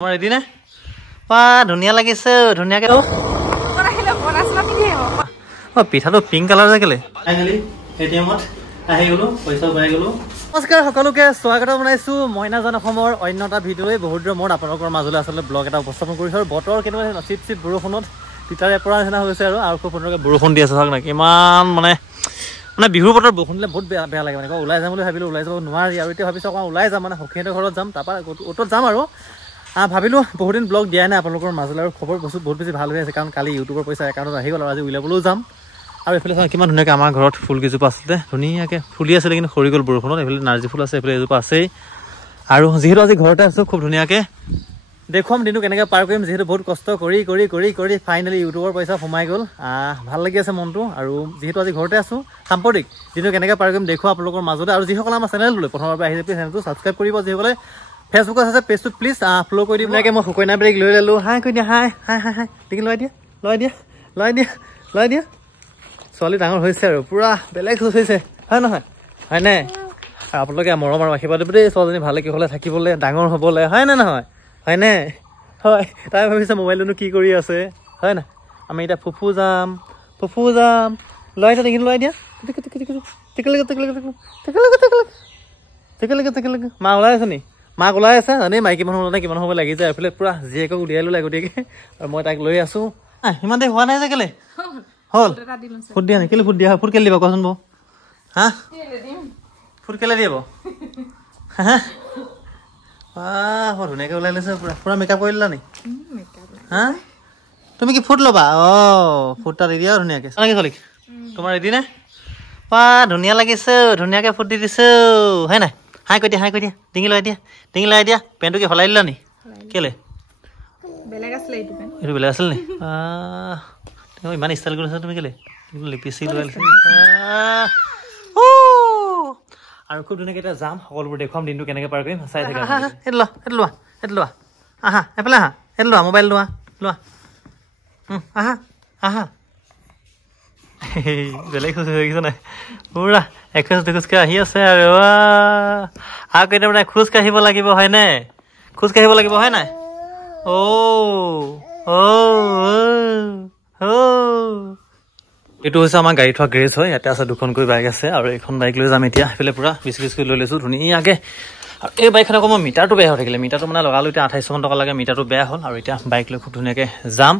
তোমাৰ এদিন পা ধুনীয়া লাগিছে ধুনীয়াকে পিঠাটো পিংক কালাৰ যে কেলে এটিএমত আহি গলো পইচা পাই গলো। নমস্কাৰ সকলোকে স্বাগত জনাইছো মইনাজান অসমৰ অন্য এটা ভিডিঅ'ই বহুত দিনৰ মূৰত আপোনালোকৰ মাজলৈ আচলতে ব্লগ এটা উপস্থাপন কৰিছো আৰু বতৰ কেনেকুৱা চিট চিট বৰষুণত তিতাৰে পৰা নিচিনা হৈছে আৰু খুব সুন্দৰকৈ বৰষুণ দি আছে চাওক না কিমান মানে বিহুৰ বতৰ বৰষুণ দিলে বহুত বেয়া লাগে মানে ওলাই যাম বুলি ভাবিলো ওলাই যাব নোৱাৰি আৰু এতিয়া ভাবিছো অকণমান ওলাই যাম মানে সখীহঁতৰ ঘৰত যাম তাৰপৰা অ'টত যাম আৰু ভাবিলোঁ বহুত দিন ব্লগ দিয়াই নাই আপোনালোকৰ মাজলৈ আৰু খবৰ বস্তু বহুত বেছি ভাল হৈ আছে কাৰণ কালি ইউটিউবৰ পইচা একাউণ্টত আহি গ'ল আৰু আজি উলিয়াবলৈও যাম আৰু এইফালে চাওঁ কিমান ধুনীয়াকৈ আমাৰ ঘৰত ফুল কেইজোপা আছিলে ধুনীয়াকৈ ফুলি আছিলে কিন্তু সৰি গ'ল বৰষুণত এইফালে নাৰ্জী ফুল আছে এইফালে এজোপা আছেই আৰু যিহেতু আজি ঘৰতে আছোঁ খুব ধুনীয়াকৈ দেখুৱাম দিনটো কেনেকৈ পাৰ কৰিম যিহেতু বহুত কষ্ট কৰি কৰি কৰি কৰি ফাইনেলি ইউটিউবৰ পইচা সোমাই গ'ল ভাল লাগি আছে মনটো আৰু যিহেতু আজি ঘৰতে আছোঁ সাম্প্ৰতিক দিনটো কেনেকৈ পাৰ কৰিম দেখুৱাম আপোনালোকৰ মাজতে আৰু যিসকলে আমাৰ চেনেলটোলৈ প্ৰথমবাৰ আহি যাবি চেনেলটো ছাবস্ক্ৰাইব কৰিব যিসকলে ফেচবুকত আছে পেজটো প্লিজ ফ'ল' কৰি দিব মই সুকন্যা ব্ৰেক লৈ ল'লোঁ হাই কৈ দিয়া হাই হাই হাই হাই দেখি লৰাই দিয়া ছোৱালী ডাঙৰ হৈছে আৰু পূৰা বেলেগ হৈছে হয় নহয় হয়নে আৰু আপোনালোকে মৰম আৰু আশীৰ্বাদ দিব দেই ছোৱালীজনী ভালে কি হ'লে থাকিবলৈ ডাঙৰ হ'বলৈ হয়নে নহয় হয়নে হয় তাই ভাবিছে মোবাইলটোনো কি কৰি আছে হয় নাই আমি এতিয়া ফুফু যাম লৰাই দিয়া দেখি লৰাই দিয়া মা ওলাই আছে নি মাক ওলাই আছে জানেই মাইকী মানুহ ওলাই কিমান সময় লাগি যায় এইফালে পূৰা জীয়েকক উলিয়াই ল'লে গতিকে আৰু মই তাইক লৈ আছোঁ সিমান দেৰি হোৱা নাই যে কেলে হ'ল ফুট দিয়া নি কেলে ফুট দিয়া ফুট কেলে দিব কোৱাচোন বৌ হা ফুট কেলে দিব বৰ ধুনীয়াকৈ ওলাই লৈছে পূৰা মেকআপ কৰি দিলা নি হা তুমি কি ফুট ল'বা ফুট এটা দি দিয়া ধুনীয়াকৈ চালাকি চলিক তোমাৰ এদিন পা ধুনীয়া লাগিছে ধুনীয়াকৈ ফুট দি দিছোঁ হয় নাই হাই কৈ দিয়া ডিঙি লৰাই দিয়া পেণ্টটো কি সলাই দিলা নি কেলে এইটো বেলেগ আছিল নি ইমান ষ্টাইল কৰিছা তুমি কেলে লিপিষ্টিক লৈ আহিছা আৰু খুব ধুনীয়াকৈ এতিয়া যাম সকলোবোৰ দেখুৱাম দিনটো কেনেকৈ পাৰ কৰিম চাই থাকা এইটো লোৱা আহা এফালে আহা এইটো লোৱা মোবাইল লোৱা আহা বেলেগ খোজ দেখিছ নাই পুৰা এখোজ দুখোজকৈ আহি আছে আৰু কেইটামান খোজ কাঢ়িব লাগিব হয়নে হয় নাই এইটো হৈছে আমাৰ গাড়ী থোৱা গেৰেজ হয় ইয়াতে আছে দুখনকৈ বাইক আছে আৰু এইখন বাইক লৈ যাম এতিয়া সেইফালে পূৰা বিচ লৈ লৈছোঁ ধুনীয়াকৈ আৰু এই বাইকখন আকৌ মই মিটাৰটো বেয়া হৈ থাকিলে মিটাৰটো মানে লগালোঁ এতিয়া 2800 মান টকা লাগে মিটাৰটো বেয়া হ'ল আৰু এতিয়া বাইক লৈ খুব ধুনীয়াকৈ যাম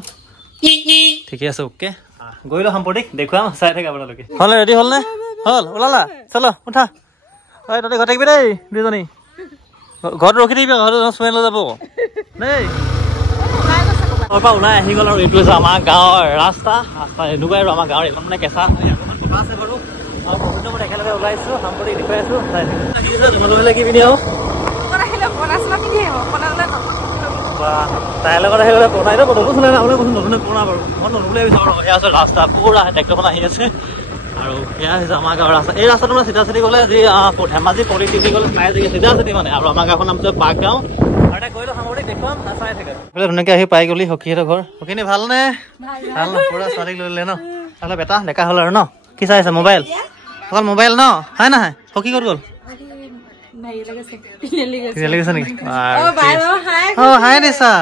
ঠিকে আছে অ'কে গৈ লওঁ সাম্প্ৰতিক দেখুৱাম চাই থাকে আপোনালোকে হ'ল ৰেডি হ'ল নে হ'ল ওলালা চলো উঠা হয় তহঁতে ঘৰত থাকিবি দেই দুজনী ঘৰত ৰখি থাকিবি ঘৰত চুৱেন লৈ যাব দেই ঘৰৰ পৰা ওলাই আহি গ'ল আৰু এইটো হৈছে আমাৰ গাঁৱৰ ৰাস্তা এনেকুৱাই আৰু আমাৰ গাঁৱৰ এইখন মানে কেঁচা আছে বাৰু মই একেলগে ওলাইছোঁ সাম্প্ৰতিক দেখুৱাই আছোঁ তোমালোকে কি পিন্ধি আহোঁ তাইৰ লগত আহি গ'লে পুৰণা এতিয়া নতুন চলে না কৈছোঁ নতুনে পুৰণা বাৰু মই নতুন বুলি ভাবিছোঁ আৰু সেয়া আছে ৰাস্তা পুৰা ট্ৰেক্টৰখন আহি আছে আৰু সেয়া হৈছে আমাৰ গাঁৱৰ ৰাস্তা এই ৰাস্তাটো মানে চিধা চিধি গ'লে যি ধেমাজি পলিটিকি গ'লে চাই জেগা চিধা চিধি মানে আৰু আমাৰ গাঁওখন নাম হৈছে বাগগাঁও আৰু এতিয়া গৈ লওঁ সামৰি দেখুৱাম চাই থাকে ধুনীয়াকৈ আহি পাই গ'লি সখীহঁতৰ ঘৰ সখীনি ভালনে ভাল ন পুৰা ছোৱালীক লৈ ল'লে ন তাহলে বেটা ডেকা হ'ল আৰু ন কি চাই আছে মোবাইল অকল মোবাইল ন হয় নহয় সখী ক'ত গ'ল হাই দিছা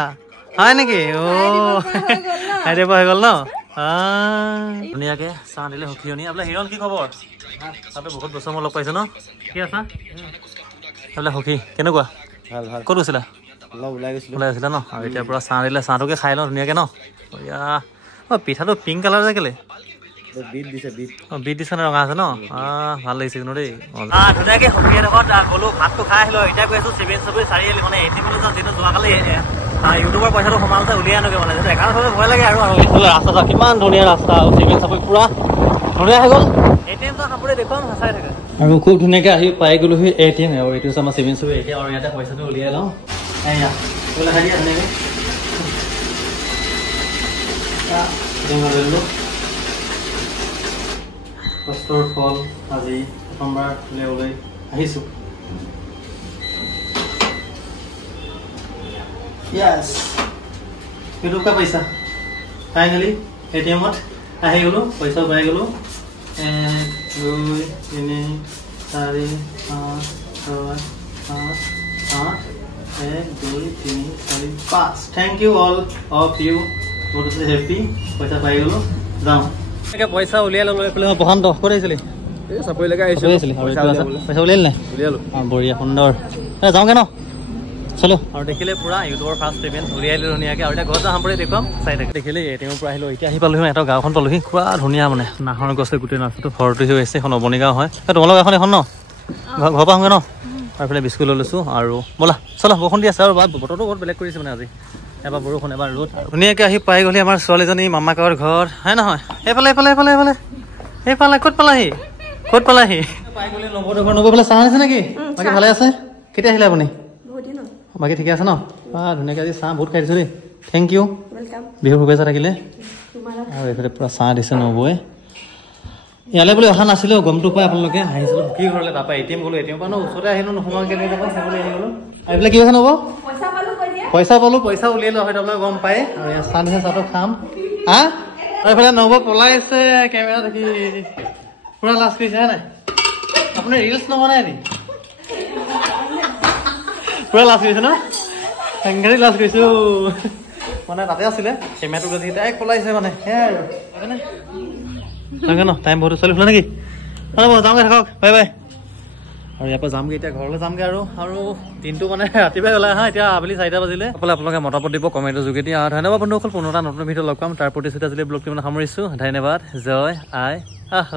হয় নেকি হাই দিব হৈ গ'ল ন ধুনীয়াকৈ চাহ দিলে সখীয়নী আপোনাৰ হিৰণ কি খবৰ তাতে বহুত বছৰ মই লগ পাইছোঁ ন কি আছা সেইবিলাক সখী কেনেকুৱা ভাল ক'ত গৈছিলা ওলাই গৈছিলা ন আৰু এতিয়া পূৰা চাহ দিলে চাহটোকে খাই লওঁ ধুনীয়াকৈ ন পিঠাটো পিংক কালাৰ যে কেলে বিট দিছে নে ৰঙা আছে ন ভাল লাগিছে কিন্তু দেই ধুনীয়াকৈ সখীয়ে লগত গ'লো ভাতটো খাই আহিলোঁ এতিয়া গৈ আছোঁ 7 চাৰিআলি মানে 80 মিনিট যিহেতু যোৱাকালি ইউটিউবৰ পইচাটো সোমালতে উলিয়াই আনোগৈ মানে যিহেতু একাউণ্ট হ'লে ভয় লাগে আৰু এইফালে ৰাস্তাটো কিমান ধুনীয়া ৰাস্তা আৰু 7 পূৰা ধুনীয়া হৈ গ'ল ATM সামৰি দেখুৱাম চাই থাকে আৰু খুব ধুনীয়াকৈ আহি পাই গ'লোহি ATM আৰু এইটো হৈছে আমাৰ 7 এতিয়া আৰু ইয়াতে পইচাটো উলিয়াই লওঁ এয়া ধুনীয়াকৈ কষ্টৰ ফল আজি প্ৰথমবাৰ উলিয়াবলৈ আহিছোঁ য়েছ কেইটকা পইচা ফাইনেলি ATMত আহি গ'লোঁ পইচাও পাই গ'লোঁ 1 2 3 4 5 6 7 8 1 2 3 4 5 thank you all of you বহুত হ্যাপি পইচা পাই গলো যাও একে পইচা উলিয়াই ললো এফালে বহান 10 কৰিছিলি এই চাপৰি লাগা আহিছিল পইচা উলিয়াল না উলিয়ালো বঢ়িয়া সুন্দৰ যাওঁগে ন চলো আৰু দেখিলে পুৰা ইউটিউবৰ ফাৰ্ষ্ট পেমেণ্ট উলিয়াই লৈ ধুনীয়াকৈ আৰু এতিয়া ঘৰত যাম পৰি দেখুৱাম চাই থাকে দেখিলে এটিএমৰ পৰা আহিলোঁ এতিয়া আহি পালোহি এটা গাঁওখন পালোহি পুৰা ধুনীয়া মানে নাহৰ গছে গোটেই নাচটো ভৰ্তি হৈ আছে এখন অবনী গাঁও হয় তোমালোকৰ গাঁওখন এখন ন ঘৰৰ পৰা আহোঁগৈ ন আৰু এইফালে বিস্কুট লৈ লৈছোঁ আৰু ব'লা চলা বৰষুণ দি আছে আৰু বতৰটো বহুত বেলেগ কৰিছে মানে আজি এবাৰ বৰষুণ এবাৰ ৰ'দ ধুনীয়াকৈ আহি পাই গ'লি আমাৰ ছোৱালীজনী মামাকৰ ঘৰ হয় নহয় এইফালে এইফালে এইফালে এইফালে এইফালে ক'ত পালাহি ক'ত পালাহি পাই গ'লি নবৌফালে চাহ আনিছে নেকি বাকী ভালে আছে কেতিয়া আহিলে আপুনি বাকী ঠিকে আছে ন ধুনীয়াকৈ আজি চাহ বহুত খাই দিছোঁ দেই থেংক ইউ বিহুৰ শুভেচ্ছা থাকিলে আৰু এইফালে পূৰা চাহ দিছে নবৌৱে ইয়ালৈ বুলি অহা নাছিলোঁ গমটো পাই আপোনালোকে আহিছিলোঁ কি ঘৰলৈ তাৰপৰা এটিএম গ'লোঁ এটিএম পৰা ওচৰতে আহিলোঁ নোসোমাকৈ তাৰপৰা চাবলৈ আহি গ'লোঁ আহি পেলাই কি কৈছে নবৌ পইচা পালোঁ পইচা উলিয়ালোঁ হয় আপোনালোকে গম পায় আৰু ইয়াত চাহ দিছে চাহটো খাম আৰু এইফালে নবৌ পলাইছে কেমেৰা দেখি পুৰা লাজ কৰিছে হয় নাই আপুনি ৰিলচ নবনাই নি পুৰা লাজ কৰিছে ন সাংঘাতিক লাজ কৰিছোঁ মানে তাতে আছিলে কেমেৰাটো দেখি তাইক পলাইছে মানে সেয়াই আৰু তাকে ন টাইম বহুত চলি খোলা নেকি যাওঁগৈ থাকক বাই বাই আৰু ইয়াৰ পৰা যামগৈ এতিয়া ঘৰলৈ যামগৈ আৰু দিনটো মানে ৰাতিপুৱাই ওলাই আহা এতিয়া আবেলি 4টা বাজিলে আপোনালোকে মতামত দিব কমেণ্টৰ যোগেদি ধন্যবাদ বন্ধুসকল পুনৰ এটা নতুন ভিডিঅ' লগ পাম তাৰ প্ৰতিশ্ৰুতি আজিলৈ ব্লগটো মানে সামৰিছোঁ ধন্যবাদ জয় আই আহ